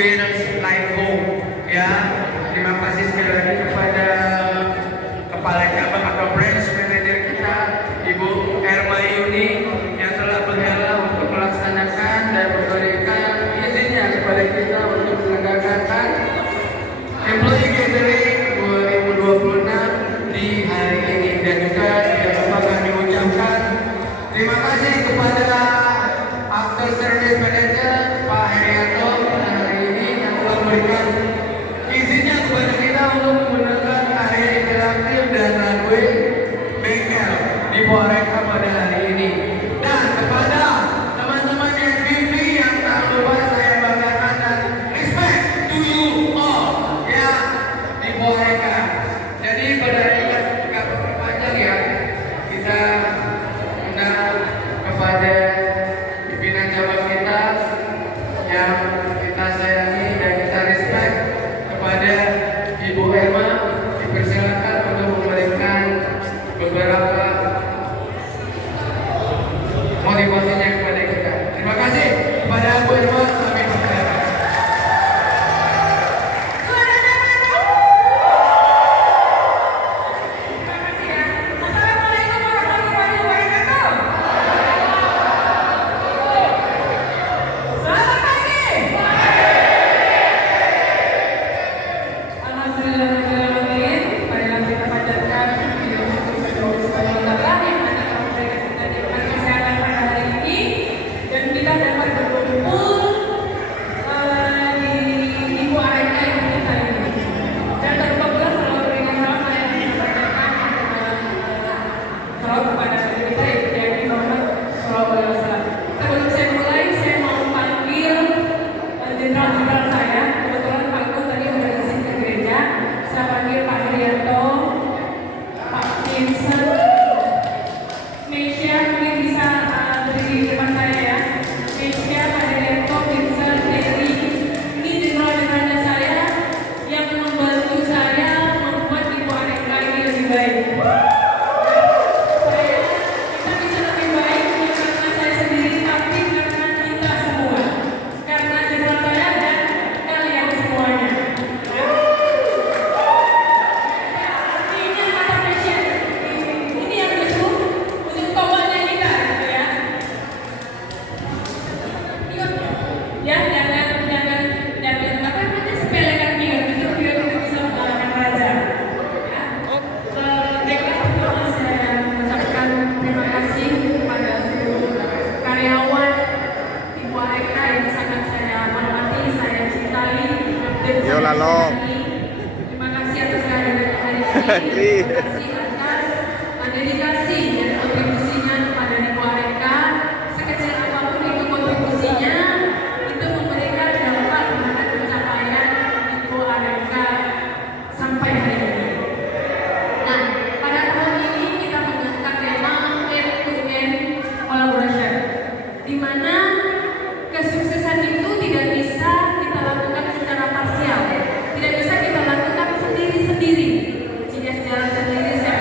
Feels Like Home. Ya, terima kasih sekali lagi kepada kepala cabang atau branch manager kita, Ibu Hermayuni, yang telah berhela untuk melaksanakan dan memberikan izinnya kepada kita untuk menyelenggarakan Employee Gathering 2026 di hari ini. Dan juga tidak lupa kami ucapkan terima kasih kepada After Service Manager Pak Herianto hari ini yang telah memberikan izinnya kepada kita untuk menggunakan area interaktif dan runway bengkel di Buareka pada hari ini. Dan kepada teman-teman FBV yang tak lupa saya banggakan dan respect to you all ya di Buareka. Jadi pada hari ini nggak berpanjang ya, kita undang kepada pimpinan cabang kita yang kita sayangi dan kita respect, kepada Ibu Herma, dipersilakan untuk memberikan beberapa motivasinya kepada kita. Terima kasih kepada Bu Herma, kami persilakan. Terima kasih atas dedikasi dan kontribusinya kepada Buareka. Sekecil apapun itu kontribusinya, itu memberikan dampak terhadap pencapaian Buareka sampai hari ini. Nah, pada tahun ini kita mengangkat tema end-to-end collaboration, di mana kesuksesan itu tidak bisa kita lakukan secara parsial. Tidak bisa kita lakukan sendiri-sendiri. Jika jalan sendiri saya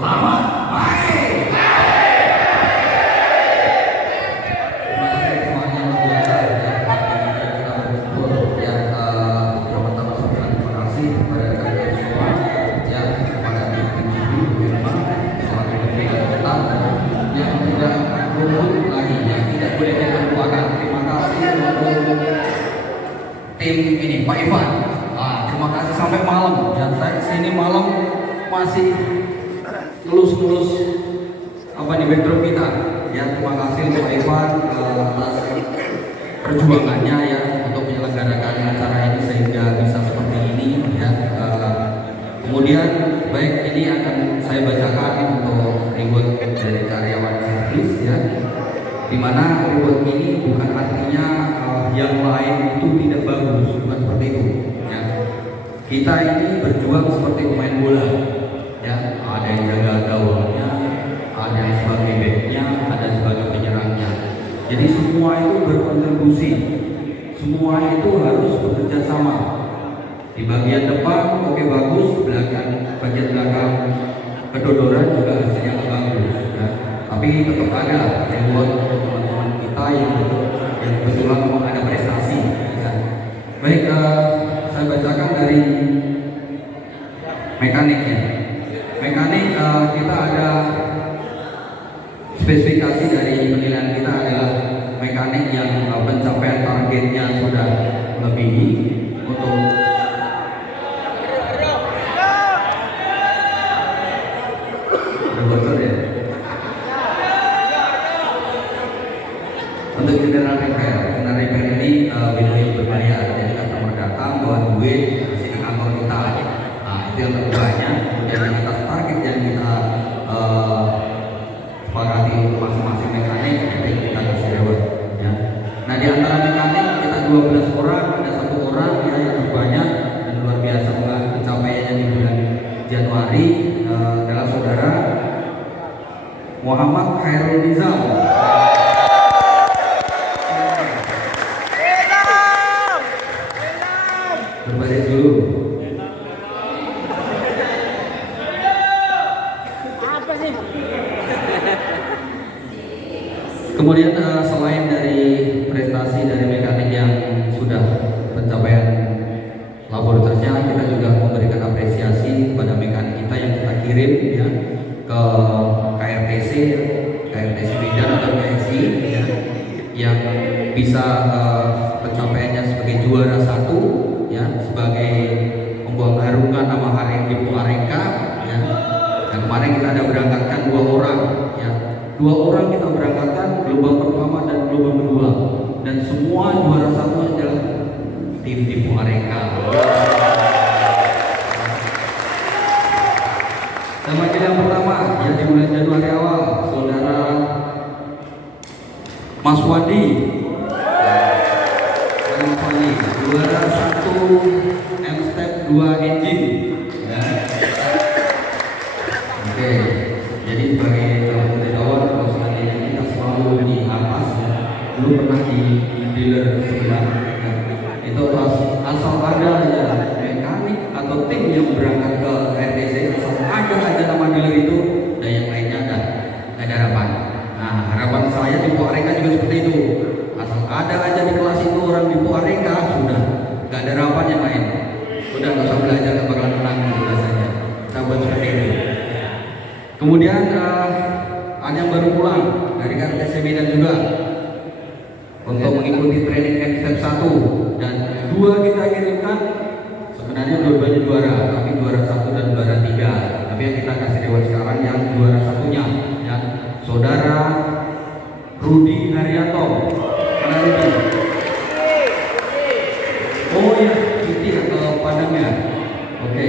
Selamat main. Terima kasih semuanya luar biasa ya. Kita bersyukur ya. Pertama-tama saya terima kasih kepada kalian semua ya, kepada tim TV memang selalu memberikan kita yang tidak luput lagi, yang tidak boleh dilupakan. Terima kasih untuk tim ini Pak Ivan. Terima kasih sampai malam ya. Saya kesini malam masih ngelus-ngelus apa di backdrop kita ya. Terima kasih untuk Pak Ivan atas perjuangannya ya untuk menyelenggarakan acara ini sehingga bisa seperti ini ya. Kemudian baik, ini akan saya bacakan untuk reward dari karyawan servis ya, dimana reward ini bukan artinya yang lain itu tidak bagus, bukan seperti itu ya. Kita ini berjuang seperti pemain bola ya, ada yang jaga gawangnya, ada yang sebagai backnya, ada sebagai penyerangnya. Jadi semua itu berkontribusi, semua itu harus bekerja sama. Di bagian depan oke bagus, bagian belakang kedodoran juga hasilnya nggak bagus ya. Tapi tetap ada reward untuk teman-teman kita yang kebetulan memang ada prestasi ya. Baik, saya bacakan dari mekaniknya. Mekanik kita ada spesifikasi dari penilaian kita adalah mekanik yang pencapaian targetnya sudah melebihi untuk untuk general repair. General repair ini win-win berbayar, jadi customer datang bawa duit kasih ke kantor kita. Itu yang terbanyak. Kemudian yang atas target yang kita sepakati untuk masing-masing mekanik, itu kita kasih reward ya. Nah, di antara mekanik kita 12 orang, ada 1 orang ya yang terbanyak dan luar biasa pencapaiannya di bulan Januari adalah saudara Muhammad Khairul Nizam. Berbaris dulu. Apa sih? Kemudian selain dari prestasi dari mekanik yang sudah pencapaian laboratoriumnya, kita juga memberikan apresiasi kepada mekanik kita yang kita kirim ya ke KRTC Medan atau KSI ya, yang bisa pencapaiannya sebagai juara 1 ya, sebagai mengharumkan nama hari Dipo Areka ya. Dan kemarin kita ada berangkatkan 2 orang ya. 2 orang kita berangkatkan gelombang pertama dan gelombang kedua, dan semua juara 1 adalah tim Dipo Areka. Nama yang pertama ya di bulan Januari awal, saudara Mas Wadi. Mas Wadi juara 1 M-Step 2 engine ya. Oke, jadi sebagai pengetahuan kalau seandainya kita selalu di atas ya, dulu pernah di dealer sebelah ya, itu asal ada ya mekanik atau tim yang berangkat ke RTC, asal ada aja nama dealer itu, dan yang lainnya nggak ada harapan. Nah, harapan saya di Dipo Areka juga seperti itu, asal ada aja di kelas itu orang di Dipo Areka, sudah nggak ada harapan yang lain, udah nggak usah belajar, nggak bakalan menang biasanya. Kita buat seperti itu. Kemudian ada yang baru pulang dari KRTC Medan juga untuk mengikuti training step 1 dan 2 kita kirimkan. Sebenarnya dua-duanya juara, tapi juara 1 dan juara 3. Tapi yang kita kasih reward sekarang yang juara 1-nya ya, saudara Rudi Haryanto. Mana Rudi? Oh ya, cuti ke Padang ya. Oke,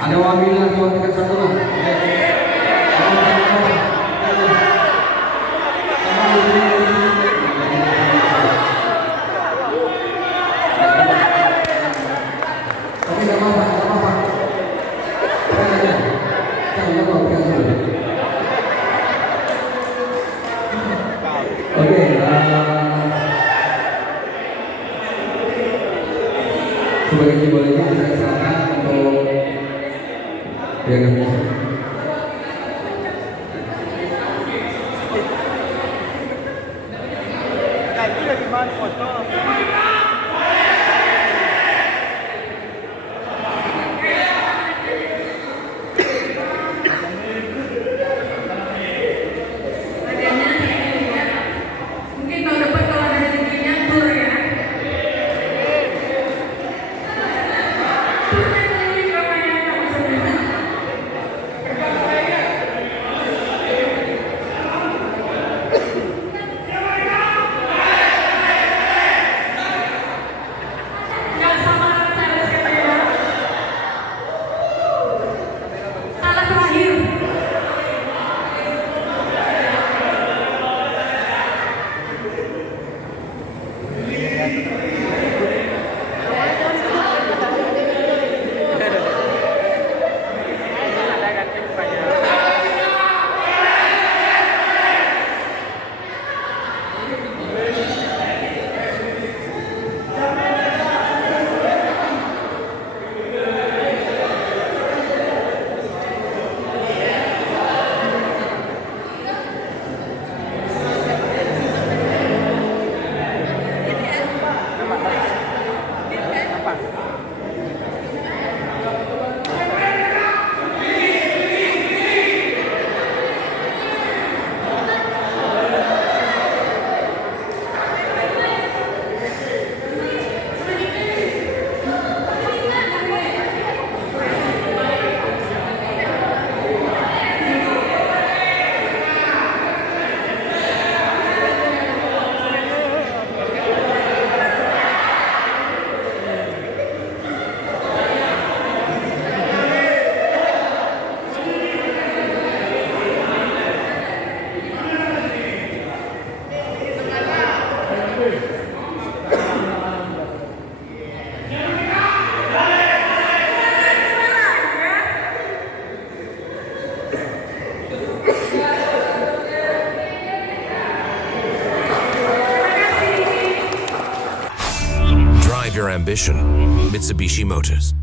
ada wakilan juara tingkat 1 lah. Sebagai jembatannya saya serahkan untuk ya, Mungkin tahun depan kalau ada rezekinya tur ya. Turnya keliling namanya kamu sendiri. Nggak samaran salah sekali ya. Salah terakhir. Drive your ambition. Mitsubishi Motors.